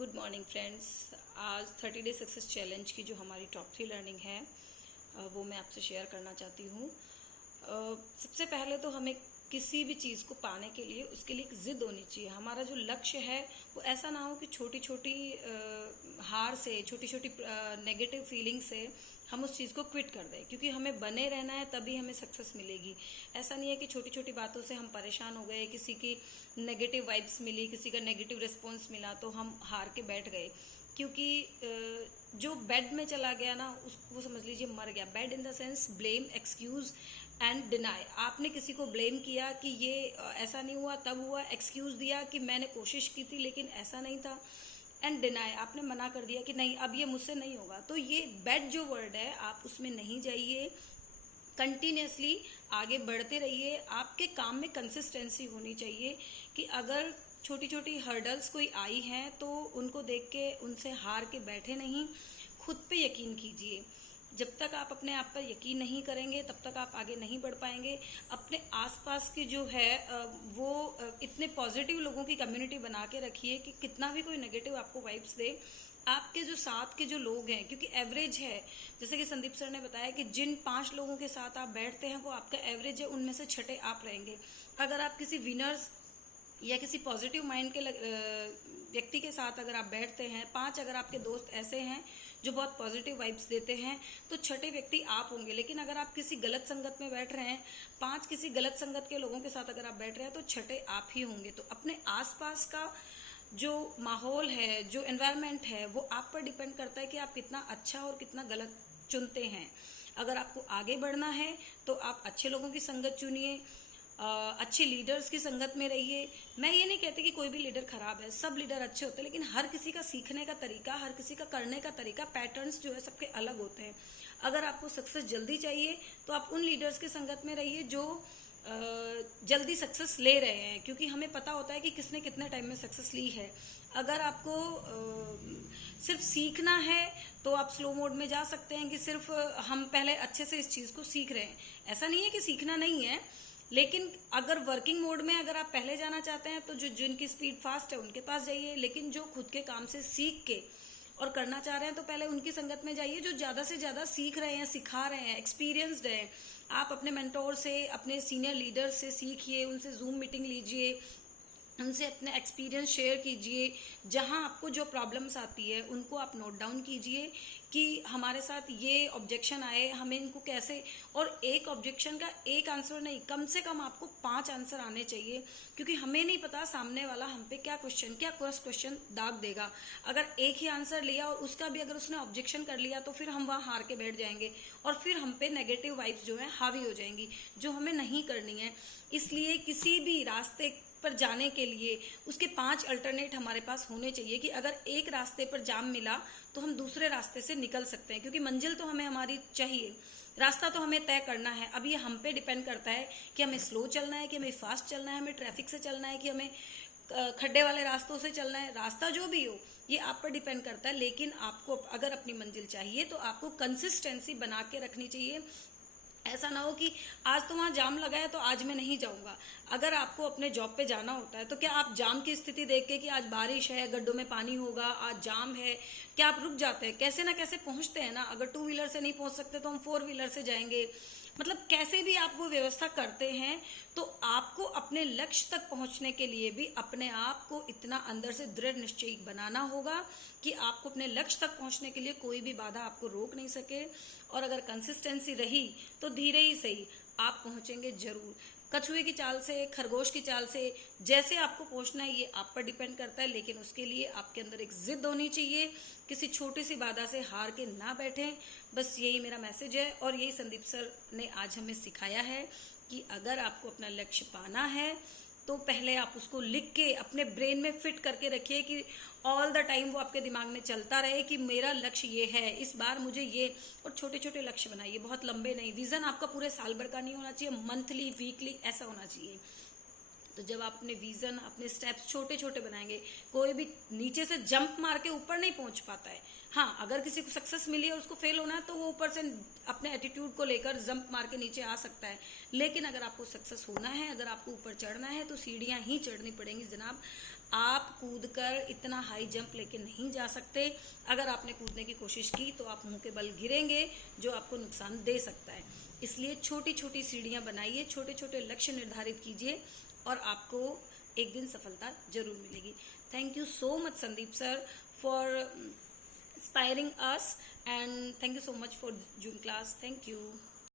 Good morning friends. आज 30 day success challenge की जो हमारी टॉप 3 लर्निंग है वो मैं आपसे शेयर करना चाहती हूँ। सबसे पहले तो हमें किसी भी चीज़ को पाने के लिए उसके लिए एक जिद होनी चाहिए। हमारा जो लक्ष्य है वो ऐसा ना हो कि छोटी छोटी हार से, छोटी छोटी नेगेटिव फीलिंग से हम उस चीज़ को क्विट कर दें, क्योंकि हमें बने रहना है, तभी हमें सक्सेस मिलेगी। ऐसा नहीं है कि छोटी छोटी बातों से हम परेशान हो गए, किसी की नेगेटिव वाइब्स मिली, किसी का नेगेटिव रिस्पॉन्स मिला तो हम हार के बैठ गए। क्योंकि जो बेड में चला गया ना, वो समझ लीजिए मर गया। Bed in the sense blame, excuse and deny. आपने किसी को ब्लेम किया कि ये ऐसा नहीं हुआ, तब हुआ। एक्सक्यूज दिया कि मैंने कोशिश की थी लेकिन ऐसा नहीं था। एंड डिनाई, आपने मना कर दिया कि नहीं, अब ये मुझसे नहीं होगा। तो ये बेड जो वर्ड है, आप उसमें नहीं जाइए। कंटिन्यूसली आगे बढ़ते रहिए। आपके काम में कंसिस्टेंसी होनी चाहिए कि अगर छोटी छोटी हर्डल्स कोई आई हैं तो उनको देख के उनसे हार के बैठे नहीं, खुद पे यकीन कीजिए। जब तक आप अपने आप पर यकीन नहीं करेंगे तब तक आप आगे नहीं बढ़ पाएंगे। अपने आसपास की जो है वो इतने पॉजिटिव लोगों की कम्युनिटी बना के रखिए कि कितना भी कोई नेगेटिव आपको वाइब्स दे, आपके जो साथ के जो लोग हैं, क्योंकि एवरेज है, जैसे कि संदीप सर ने बताया कि जिन 5 लोगों के साथ आप बैठते हैं वो आपका एवरेज है, उनमें से 6ठे आप रहेंगे। अगर आप किसी विनर्स या किसी पॉजिटिव माइंड के व्यक्ति के साथ अगर आप बैठते हैं, 5 अगर आपके दोस्त ऐसे हैं जो बहुत पॉजिटिव वाइब्स देते हैं, तो 6ठे व्यक्ति आप होंगे। लेकिन अगर आप किसी गलत संगत में बैठ रहे हैं, 5 किसी गलत संगत के लोगों के साथ अगर आप बैठ रहे हैं, तो 6ठे आप ही होंगे। तो अपने आसपास का जो माहौल है, जो एनवायरनमेंट है, वो आप पर डिपेंड करता है कि आप कितना अच्छा और कितना गलत चुनते हैं। अगर आपको आगे बढ़ना है तो आप अच्छे लोगों की संगत चुनिए, अच्छे लीडर्स की संगत में रहिए। मैं ये नहीं कहती कि कोई भी लीडर खराब है, सब लीडर अच्छे होते हैं, लेकिन हर किसी का सीखने का तरीका, हर किसी का करने का तरीका, पैटर्न्स जो है सबके अलग होते हैं। अगर आपको सक्सेस जल्दी चाहिए तो आप उन लीडर्स की संगत में रहिए जो जल्दी सक्सेस ले रहे हैं, क्योंकि हमें पता होता है कि किसने कितने टाइम में सक्सेस ली है। अगर आपको सिर्फ सीखना है तो आप स्लो मोड में जा सकते हैं कि सिर्फ हम पहले अच्छे से इस चीज़ को सीख रहे हैं। ऐसा नहीं है कि सीखना नहीं है, लेकिन अगर वर्किंग मोड में अगर आप पहले जाना चाहते हैं तो जो जिनकी स्पीड फास्ट है उनके पास जाइए। लेकिन जो खुद के काम से सीख के और करना चाह रहे हैं तो पहले उनकी संगत में जाइए जो ज़्यादा से ज़्यादा सीख रहे हैं, सिखा रहे हैं, एक्सपीरियंसड हैं। आप अपने मेंटोर से, अपने सीनियर लीडर से सीखिए, उनसे जूम मीटिंग लीजिए, उनसे अपने एक्सपीरियंस शेयर कीजिए। जहां आपको जो प्रॉब्लम्स आती है उनको आप नोट डाउन कीजिए कि हमारे साथ ये ऑब्जेक्शन आए, हमें इनको कैसे। और एक ऑब्जेक्शन का एक आंसर नहीं, कम से कम आपको 5 आंसर आने चाहिए, क्योंकि हमें नहीं पता सामने वाला हम पे क्या क्रॉस क्वेश्चन दाग देगा। अगर एक ही आंसर लिया और उसका भी अगर उसने ऑब्जेक्शन कर लिया तो फिर हम वहां हार के बैठ जाएंगे और फिर हम पे नेगेटिव वाइब्स जो है हावी हो जाएंगी, जो हमें नहीं करनी है। इसलिए किसी भी रास्ते पर जाने के लिए उसके 5 अल्टरनेट हमारे पास होने चाहिए कि अगर एक रास्ते पर जाम मिला तो हम दूसरे रास्ते से निकल सकते हैं, क्योंकि मंजिल तो हमें हमारी चाहिए, रास्ता तो हमें तय करना है। अब ये हम पे डिपेंड करता है कि हमें स्लो चलना है, कि हमें फास्ट चलना है, हमें ट्रैफिक से चलना है, कि हमें खड्डे वाले रास्तों से चलना है। रास्ता जो भी हो ये आप पर डिपेंड करता है, लेकिन आपको अगर अपनी मंजिल चाहिए तो आपको कंसिस्टेंसी बना के रखनी चाहिए। ऐसा ना हो कि आज तो वहां जाम लगा है तो आज मैं नहीं जाऊंगा। अगर आपको अपने जॉब पे जाना होता है तो क्या आप जाम की स्थिति देख के कि आज बारिश है, गड्ढों में पानी होगा, आज जाम है, क्या आप रुक जाते हैं? कैसे ना कैसे पहुंचते हैं ना। अगर 2 व्हीलर से नहीं पहुंच सकते तो हम 4 व्हीलर से जाएंगे। मतलब कैसे भी आप वो व्यवस्था करते हैं। तो आपको अपने लक्ष्य तक पहुंचने के लिए भी अपने आप को इतना अंदर से दृढ़ निश्चयी बनाना होगा कि आपको अपने लक्ष्य तक पहुंचने के लिए कोई भी बाधा आपको रोक नहीं सके। और अगर कंसिस्टेंसी रही तो धीरे ही सही आप पहुंचेंगे जरूर। कछुए की चाल से, खरगोश की चाल से, जैसे आपको पहुंचना है ये आप पर डिपेंड करता है, लेकिन उसके लिए आपके अंदर एक जिद होनी चाहिए। किसी छोटी सी बाधा से हार के ना बैठें। बस यही मेरा मैसेज है और यही संदीप सर ने आज हमें सिखाया है कि अगर आपको अपना लक्ष्य पाना है तो पहले आप उसको लिख के अपने ब्रेन में फिट करके रखिए कि ऑल द टाइम वो आपके दिमाग में चलता रहे कि मेरा लक्ष्य ये है, इस बार मुझे ये। और छोटे छोटे लक्ष्य बनाइए, बहुत लंबे नहीं। विजन आपका पूरे साल भर का नहीं होना चाहिए, मंथली, वीकली ऐसा होना चाहिए। तो जब आप अपने विजन, अपने स्टेप्स छोटे छोटे बनाएंगे, कोई भी नीचे से जंप मार के ऊपर नहीं पहुंच पाता है। हाँ, अगर किसी को सक्सेस मिली है और उसको फेल होना है तो वो ऊपर से अपने एटीट्यूड को लेकर जंप मार के नीचे आ सकता है। लेकिन अगर आपको सक्सेस होना है, अगर आपको ऊपर चढ़ना है तो सीढ़ियां ही चढ़नी पड़ेंगी जनाब। आप कूदकर इतना हाई जंप लेके नहीं जा सकते। अगर आपने कूदने की कोशिश की तो आप मुंह के बल गिरेंगे, जो आपको नुकसान दे सकता है। इसलिए छोटी छोटी सीढ़ियां बनाइए, छोटे छोटे लक्ष्य निर्धारित कीजिए और आपको एक दिन सफलता जरूर मिलेगी। Thank you so much Sandeep sir for inspiring us, and thank you so much for June class. Thank you.